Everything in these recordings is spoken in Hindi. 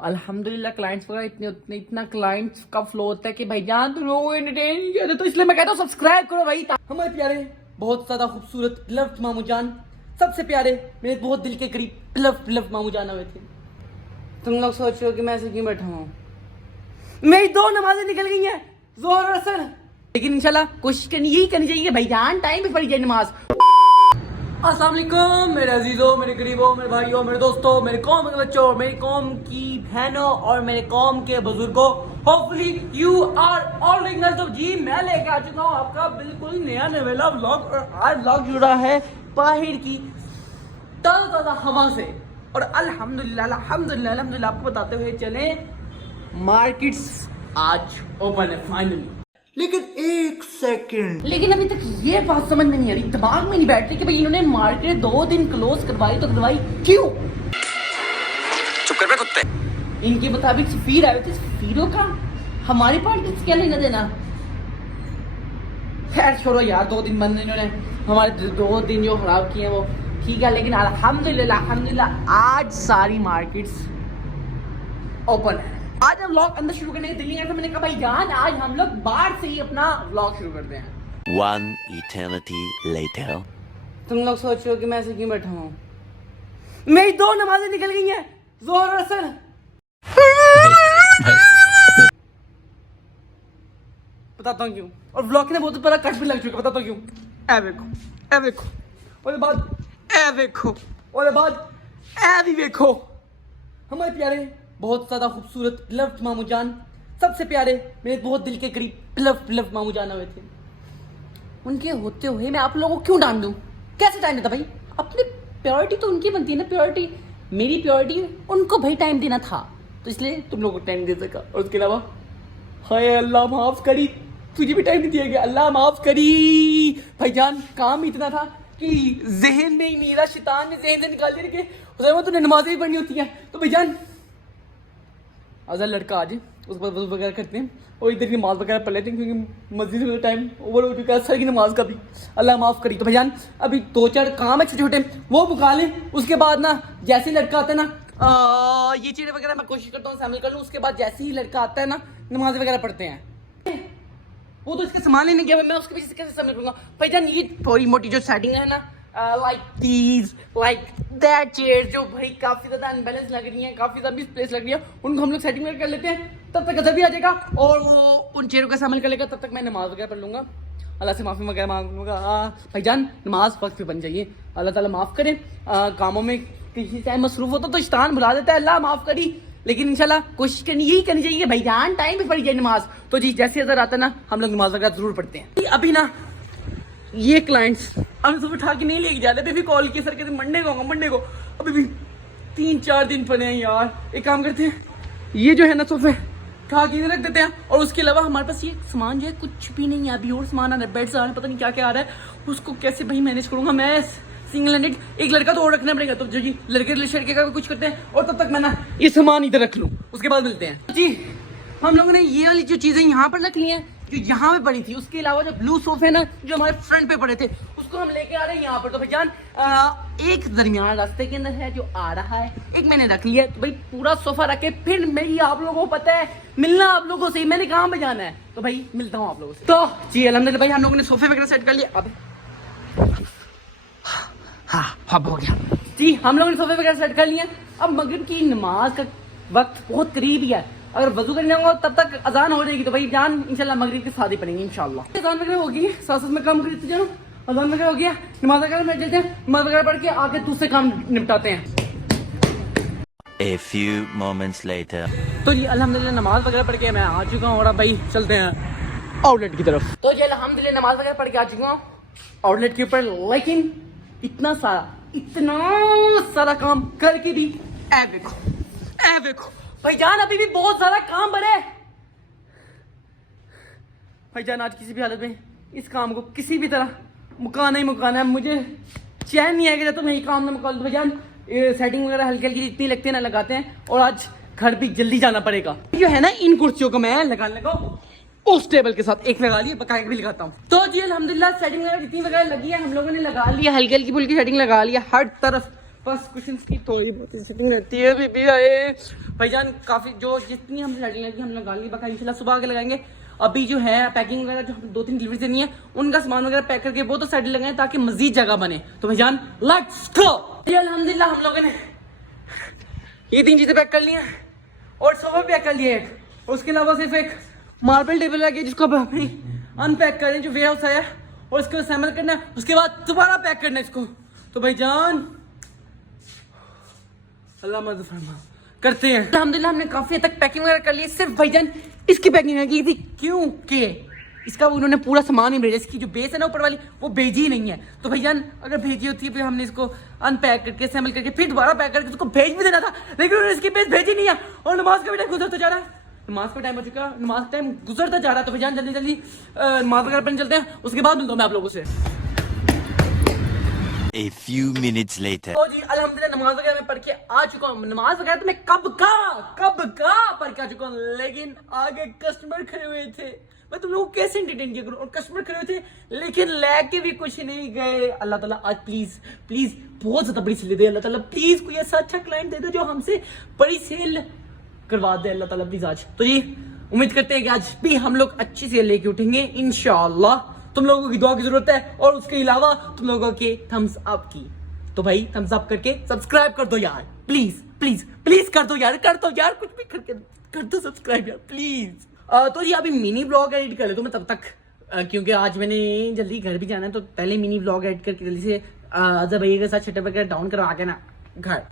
अल्हम्दुलिल्लाह क्लाइंट्स वगैरह इतना क्लाइंट्स का फ्लो होता है कि भाईजान तुम लोगों को एंटरटेन नहीं किया, तो इसलिए मैं कहता हूँ सब्सक्राइब करो भाई। हमारे प्यारे बहुत ज्यादा खूबसूरत लव्ड मामू जान, सबसे प्यारे मेरे बहुत दिल के करीब लव्ड मामू जान हुए थे। तुम लोग सोच रहे हो कि मैं ऐसे क्यों बैठा हूँ, मेरी 2 नमाजें निकल गई हैं, जोहर और असर, लेकिन इंशाल्लाह कोशिश यही करनी चाहिए कि भाईजान टाइम पे पढ़ी जाए नमाज। अस्सलाम वालेकुम मेरे अजीजों, मेरे गरीबों, मेरे भाइयों, मेरे दोस्तों, मेरे कौम के बच्चों, मेरी कौम की बहनों और मेरे कौम के बुजुर्गों, hopefully you are all doing well. तो जी मैं लेके आ चुका हूँ आपका बिल्कुल नया नवेला व्लॉग, और आज व्लॉग जुड़ा है बाहर की ताज़ा हवा से। और अल्हम्दुलिल्लाह आपको बताते हुए चले, मार्केट्स आज ओपन है फाइनली। लेकिन 1 सेकंड, लेकिन अभी तक ये बात समझ में नहीं आ रही, दिमाग में नहीं बैठ रही कि भाई इन्होंने मार्केट 2 दिन क्लोज करवाई तो करवाई क्यों? चुप कर बे कुत्ते। इनके मुताबिक सफीर आए थे, सफीरों का हमारी पार्टी से क्या लेना देना। खैर छोड़ो यार, 2 दिन बंद इन्होंने हमारे 2 दिन जो खराब किए वो ठीक है, लेकिन अल्हम्दुलिल्लाह आज सारी मार्केट्स ओपन है। आज हम व्लॉग अंदर शुरू करने के दिल नहीं है, तो मैंने कहा भाई जान आज हम लोग बाहर से ही अपना व्लॉग शुरू करते हैं। 1 eternity later. तुम लोग सोच रहे हो कि मैं ऐसे क्यों बैठा हूँ, मेरी 2 नमाजें निकल गई हैं, जोहर और असर। बताता हूँ क्यों, और व्लॉग ने बहुत बड़ा कट भी लग चुका, बताता हूँ क्यों। ए देखो और बाद ए देखो और बाद ए भी देखो। हमारे प्यारे बहुत ज्यादा खूबसूरत लव्ड मामू जान, सबसे प्यारे मेरे बहुत दिल के करीब लव्ड मामू जान हुए थे। उनके होते हुए मैं आप लोगों को क्यों डांट दूं? कैसे टाइम देता भाई? अपनी प्योरिटी तो उनकी बनती है ना, प्योरिटी मेरी प्योरिटी उनको भाई टाइम देना था, तो इसलिए तुम लोगों को टाइम दे सका। और उसके अलावा हाय अल्लाह माफ करी, तुझे भी टाइम नहीं दिया गया, अल्लाह माफ करी भाईजान। काम इतना था कि जहन में ही मेरा शैतान ने जहन से निकाल दिया कि हुसैन तुमने नमाजें भी पढ़नी होती है। तो भाईजान अजहर लड़का आज उसके बाद वज़ू वगैरह करते हैं और इधर की नमाज वगैरह पढ़ लेते हैं, क्योंकि मस्जिद में टाइम ओवर हो चुका है असर की नमाज का भी, अल्लाह माफ़ करी। तो भाईजान अभी 2-4 काम है छोटे छोटे, वो मुका लें। उसके बाद ना जैसे ही लड़का आता है ना, ये चीज़ें वगैरह मैं कोशिश करता हूँ शामिल कर लूँ। उसके बाद जैसे ही लड़का आता है ना, नमाज वगैरह पढ़ते हैं। वो तो इसका सामान लेने गया, मैं उसके पीछे कैसे शामिल करूँगा भाईजान? ये थोड़ी मोटी जो सेटिंग है ना, like these like that chair, जो भाई काफ़ी ज़्यादा अनबैलेंस लग रही हैं, काफ़ी ज़्यादा मिसप्लेस लग रही है, उनको हम लोग सेटिंग कर लेते हैं। तब तक अदर भी आ जाएगा और वो उन चेयरों का शामिल कर लेगा, तब तक मैं नमाज वगैरह पढ़ लूँगा, अल्लाह से माफ़ी वगैरह मांग लूँगा। भाईजान नमाज वक्त पे बन जाइए, अल्लाह ताला माफ़ करे। कामों में किसी टाइम मसरूफ़ होता तो शैतान बुला देता है, अल्लाह माफ़ करी। लेकिन इंशाल्लाह कोशिश यही करनी चाहिए कि भाईजान टाइम पे पढ़ी जाए नमाज। तो जी जैसे अदर आता है ना, हम लोग नमाज वगैरह ज़रूर पढ़ते हैं। अभी ना ये क्लाइंट्स हम सब उठा के नहीं लेके जाते, अभी भी कॉल किया सर, कहते मंडे को अभी भी 3-4 दिन पड़े हैं यार। एक काम करते हैं, ये जो है ना सोफे उठा के रख देते हैं, और उसके अलावा हमारे पास ये सामान जो है कुछ भी नहीं है, अभी और सामान आ रहा है, बेड्स आ रहे हैं, पता नहीं क्या क्या आ रहा है, उसको कैसे भाई मैनेज करूंगा मैं। सिंगल हैंडेड एक लड़का तो और रखना पड़ेगा, तो जो जी लड़के का कुछ करते हैं, और तब तक मैं ना ये सामान इधर रख लूँ, उसके बाद मिलते हैं जी। हम लोगों ने ये वाली जो चीज़ें यहाँ पर रख ली हैं जो यहाँ पे पड़ी थी, उसके अलावा जो ब्लू सोफे ना जो हमारे फ्रंट पे पड़े थे, उसको हम लेके आ रहे हैं यहाँ पर। तो भाईजान एक दरमियान रास्ते के अंदर है जो आ रहा है, एक मैंने रख लिया है। तो भाई पूरा सोफा रख के फिर मेरी आप लोगों को पता है मिलना आप लोगों से, मैंने कहाँ पे जाना है, तो भाई मिलता हूँ आप लोगों से। तो जी अल्हम्दुलिल्लाह भाई हम लोगों ने सोफे वगैरह सेट कर लिया। अब हाँ हो गया जी, हम लोगों ने सोफे वगैरह सेट कर लिए। अब मगरिब की नमाज का वक्त बहुत करीब ही है, अगर वजू करने होगा तब तक अजान हो जाएगी, तो भाई जान इंशाल्लाह मगरिब के साथ ही पढ़ेंगे इंशाल्लाह। अजान वगैरह होगी, साथ साथ में काम करते जाओ, अजान वगैरह हो गया, नमाज वगैरह बैठ जाते हैं, नमाज वगैरह पढ़ के आके दूसरे काम निपटाते हैं। A few moments later. तो जी अल्हम्दुलिल्लाह नमाज वगैरह पढ़ के मैं आ चुका हूँ, और अब भाई चलते हैं आउटलेट की तरफ। तो जी अल्हम्दुलिल्लाह नमाज वगैरह पढ़ के आ चुका हूँ आउटलेट के ऊपर, लेकिन इतना सारा काम करके भी ए देखो भाईजान अभी भी बहुत सारा काम बड़ा है। भाईजान आज किसी भी हालत में इस काम को किसी भी तरह मुकाना ही मुकाना है, मुझे चैन नहीं आएगा जब तो मैं ये काम ना मुका लूं। भाईजान सेटिंग वगैरह हल्की हल्की जितनी लगती है ना लगाते हैं, और आज घर भी जल्दी जाना पड़ेगा। जो है ना इन कुर्सियों को मैं लगाने लगा उस टेबल के साथ एक लगा लिया, बकाया भी लगाता हूँ। तो जी अल्हम्दुलिल्लाह सेटिंग वगैरह जितनी वगैरह लगी है हम लोगों ने लगा लिया, हल्की हल्की फुल्की सेटिंग लगा लिया, हर तरफ बस कुशन की थोड़ी बहुत सेटिंग रहती है बीबी आए भाईजान काफी जो जितनी हम सेटिंग लगी हम लगा ली बाकी इंशाल्लाह सुबह आके लगाएंगे। अभी जो है पैकिंग वगैरह जो 2-3 डिलीवरी देनी है उनका सामान वगैरह पैक करके वो तो साइड लगाए ताकि मजीद जगह बने। तो भाईजान लेट्स गो। अल्हम्दुलिल्लाह हम लोगों ने ये 3 चीजें पैक कर ली हैं और सोफा पैक कर लिया है और उसके अलावा सिर्फ एक मार्बल टेबल लगी जिसको अपनी अनपैक करें जो वेयर हाउस आया और इसको असेंबल करना है उसके बाद दोबारा पैक करना है इसको। तो भाईजान अल्लाह मदद फरमा करते हैं। अल्हम्दुलिल्लाह हमने काफी हद तक पैकिंग वगैरह कर ली। सिर्फ भाईजान इसकी पैकिंग है की थी क्योंकि इसका उन्होंने पूरा सामान ही भेजा। इसकी जो बेस है ना ऊपर वाली वो भेजी ही नहीं है। तो भाईजान अगर भेजी होती है फिर हमने इसको अनपैक करके असेंबल करके फिर दोबारा पैक करके उसको भेज भी देना था लेकिन उन्होंने इसकी बेस भेजी नहीं है। और नमाज का भी टाइम गुजरता जा रहा है। नमाज का टाइम हो चुका है। नमाज टाइम गुजरता जा रहा है। तो भाईजान जल्दी जल्दी नमाज वगैरह पढ़ने चलते हैं उसके बाद मिलता हूँ मैं आप लोगों से। A few minutes later. तो जी अल्हम्दुलिल्लाह नमाज वगैरह मैं पढ़ के आ चुका हूँ। नमाज वगैरह तो मैं कब का पढ़ के आ चुका हूँ लेकिन आगे कस्टमर खड़े हुए थे। मैं तुम लोगों को कैसे एंटरटेन किया करूँ और कस्टमर खड़े हुए थे लेकिन लेके भी कुछ नहीं गए। अल्लाह ताला आज प्लीज बहुत ज्यादा बड़ी सेल दे। अल्लाह ताला प्लीज कोई ऐसा अच्छा क्लाइंट दे दो जो हमसे बड़ी सेल करवा दे। अल्लाह ताला प्लीज आज। तो जी उम्मीद करते हैं कि आज भी हम लोग अच्छी सेल लेके उठेंगे इंशाअल्लाह। तुम लोगों की दुआ की जरूरत है और उसके अलावा तुम लोगों के थम्स अप की। तो भाई थम्स अप करके सब्सक्राइब कर दो यार प्लीज कर दो यार कुछ भी करके कर दो सब्सक्राइब यार प्लीज। तो जी अभी मिनी ब्लॉग एडिट कर ले तो मैं तब तक क्योंकि आज मैंने जल्दी घर भी जाना है तो पहले मिनी ब्लॉग एडिट करके जल्दी से अजय भैया के साथ शटर वगैरह डाउन करवा के ना घर।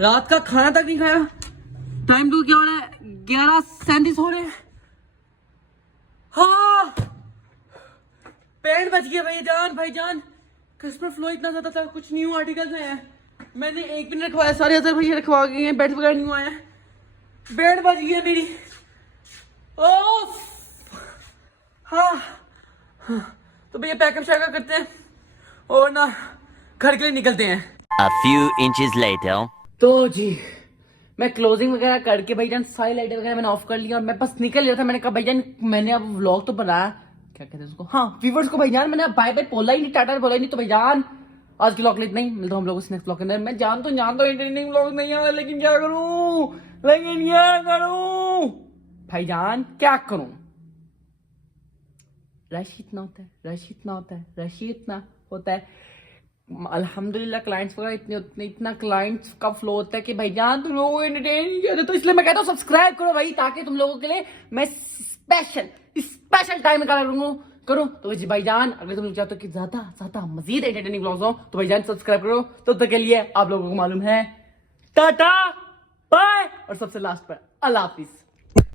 रात का खाना तक नहीं खाया। टाइम तो क्या हो रहा है 11:37 हो रहे हैं। हाँ पेड़ बच गया भाईजान कस्टमर फ्लो इतना ज्यादा था कुछ न्यू आर्टिकल्स हैं। मैंने 1 दिन रखवाया सारे अजहर भैया रखवा गए हैं। बेड वगैरह न्यू आया बेड बच गई है मेरी। हाँ तो भैया पैकअप शैकअप करते हैं और ना घर के लिए निकलते हैं। A few inches later. तो जी मैं क्लोजिंग वगैरह करके भाईजान सारी लाइटें वगैरह मैंने ऑफ कर लिया और मैं बस निकल लिया था। मैंने कहा भाईजान मैंने अब व्लॉग तो बनाया क्या कहते हैं उसको हाँ व्यूअर्स को भाईजान मैंने बाय बाय बोला ही नहीं टाटा बोला ही नहीं। तो भाईजान आज की व्लॉग इतना ही। मिलता हूँ हम लोगों से नेक्स्ट व्लॉग के अंदर। मैं जानता हूँ एंटरटेनिंग व्लॉग नहीं आया लेकिन क्या करूँ भाईजान क्या करूँ। रश इतना होता है अल्हम्दुलिल्लाह क्लाइंट्स वगैरह इतना क्लाइंट्स का फ्लो होता है कि भाईजान तुम लोगों को एंटरटेन नहीं किया। तो इसलिए मैं कहता हूँ सब्सक्राइब करो भाई ताकि तुम लोगों के लिए मैं स्पेशल टाइम निकाला करूँ। तो भाईजान अगर तुम लोग चाहते हो कि ज्यादा मजीद एंटरटेनिंग व्लॉग्स हो तो भाईजान सब्सक्राइब करो। तब तक के लिए आप लोगों को मालूम है टाटा बाय और सबसे लास्ट पर अल्लाह हाफिज।